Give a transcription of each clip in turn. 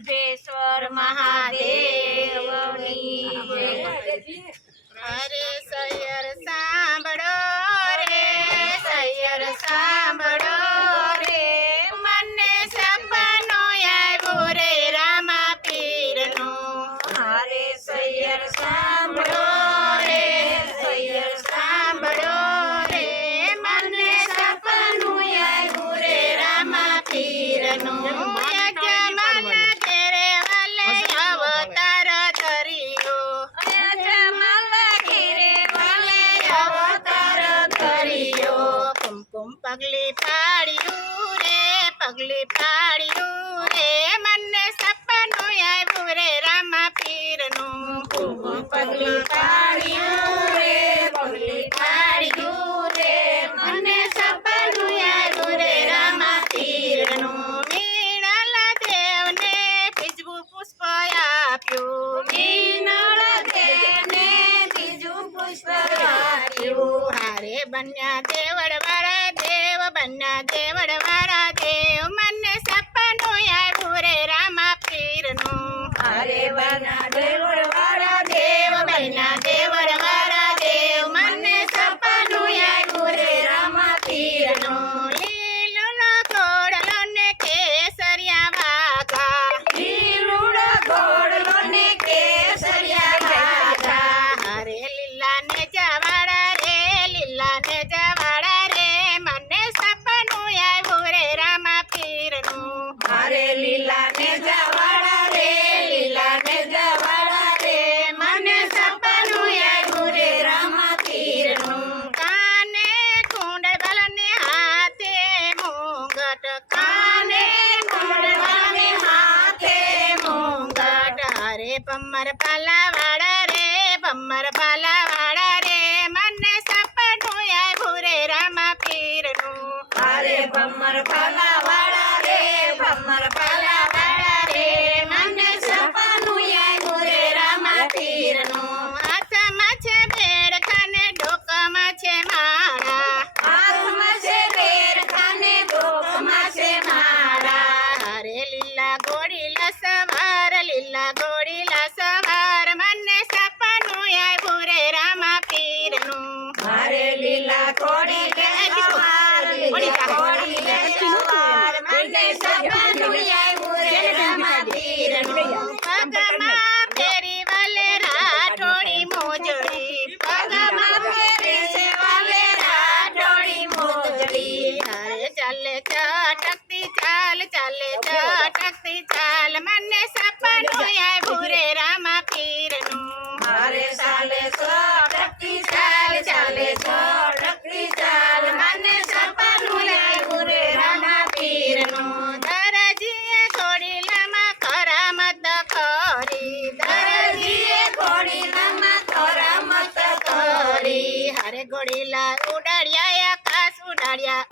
ગર્ભેશ્વર મહાદેવની હરે સૈયર સા પગલી પાડ્યું રે પગલી પાડ્યું રે મને బొమ్మర పాల వాడరే బొమ్మర పాల వాడరే మన్నే సప్పను యాగురే రామ పీరను అరే బొమ్మర పాల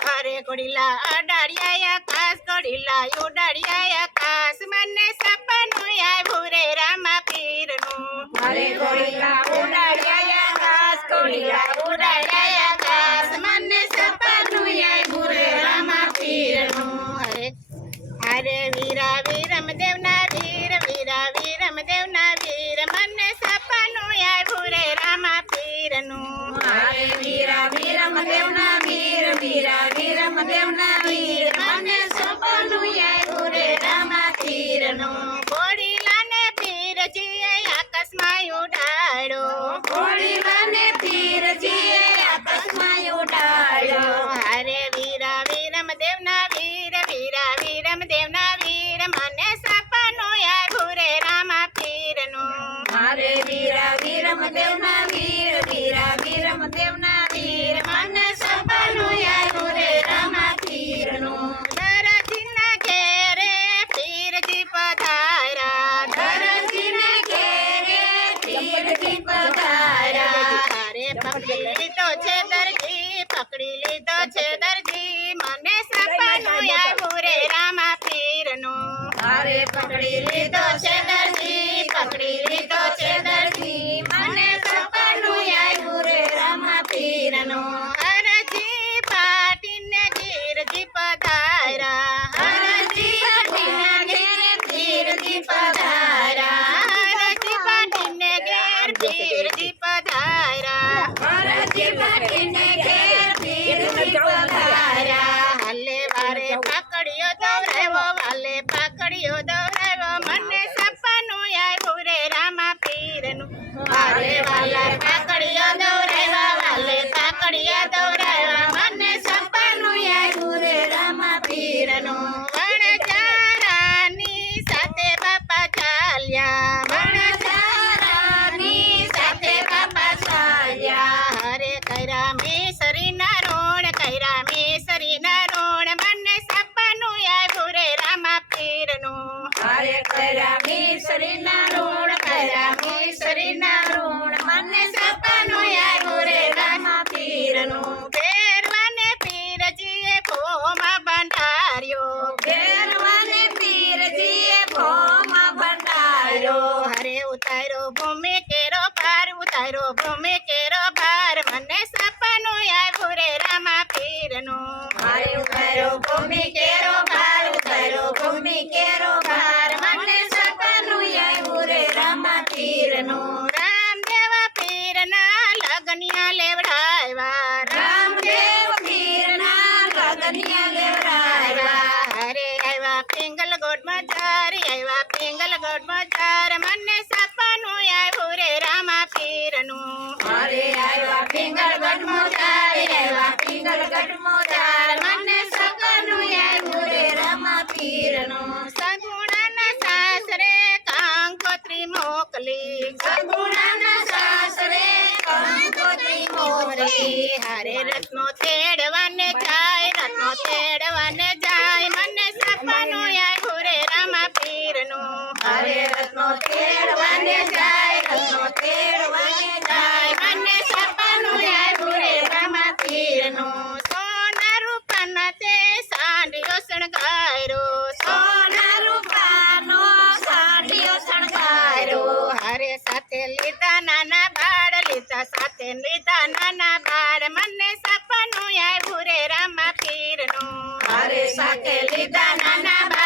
મારે ઘોડીલા અડાડિયા આકાશ ઘોડીલા ઉડાડિયા આકાશ મને સપનું આવ્યું રે રામા પીરનું. મારે ઘોડીલા ઉડાડિયા આકાશ ઘોડીલા વીરા વીર રમદેવના વીર વીરા વીર રમદેવના વીર, મને સપનું આવ્યું રે રામા પીરનું. હાય વીરા વીર રમદેવના વીર વીરા વીર રમદેવના વીર, મને સપનું આવ્યું રે રામા પીરનું. હવે પકડી લીધો છે દરજી પકડી લીધો વાલે વાલે કાકડિયા દો રે વાલે કાકડિયા દો નું રામ દેવા પીરના લગનિયા લેવડાવ્યા. રામ દેવ પીરના લગનિયા લેવડાવ્યા. અરે આવ્યા પિંગલ ગોડમાં ચાર આવ્યા પિંગલ ગોડમાં ચાર મને સપનું આવ્યું રે રામા તેડવાને જાય રત્નો તેડવાને જાય. મને સપનું આવ્યું રે રામા પીરનું. હરે રત્નો તેડવાને જાય રત્નો તેડવાને જાય. મને સપનું આવ્યું રે રામા પીરનું. સોના રૂપાના તે સાંડિયો શણગાર્યો. Sita Nana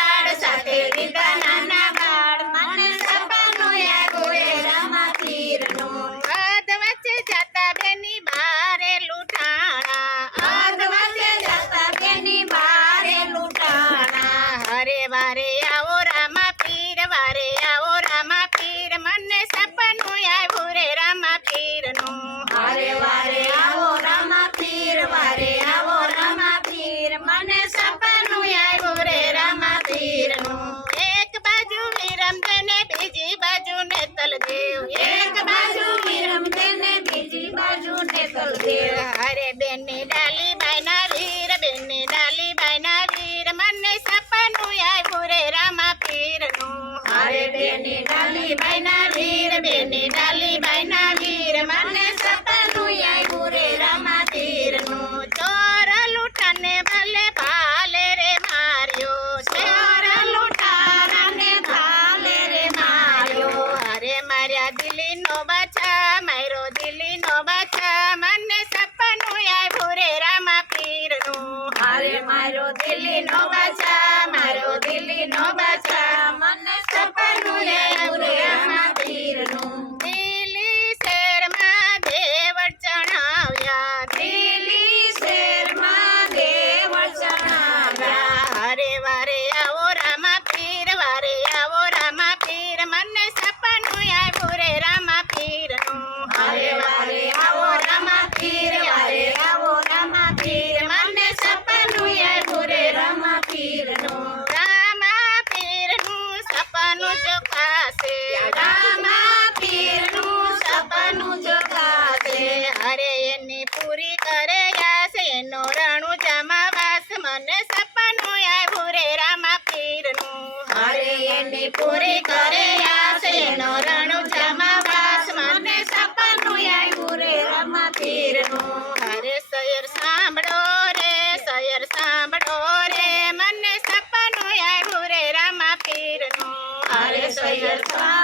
eres soy el pan.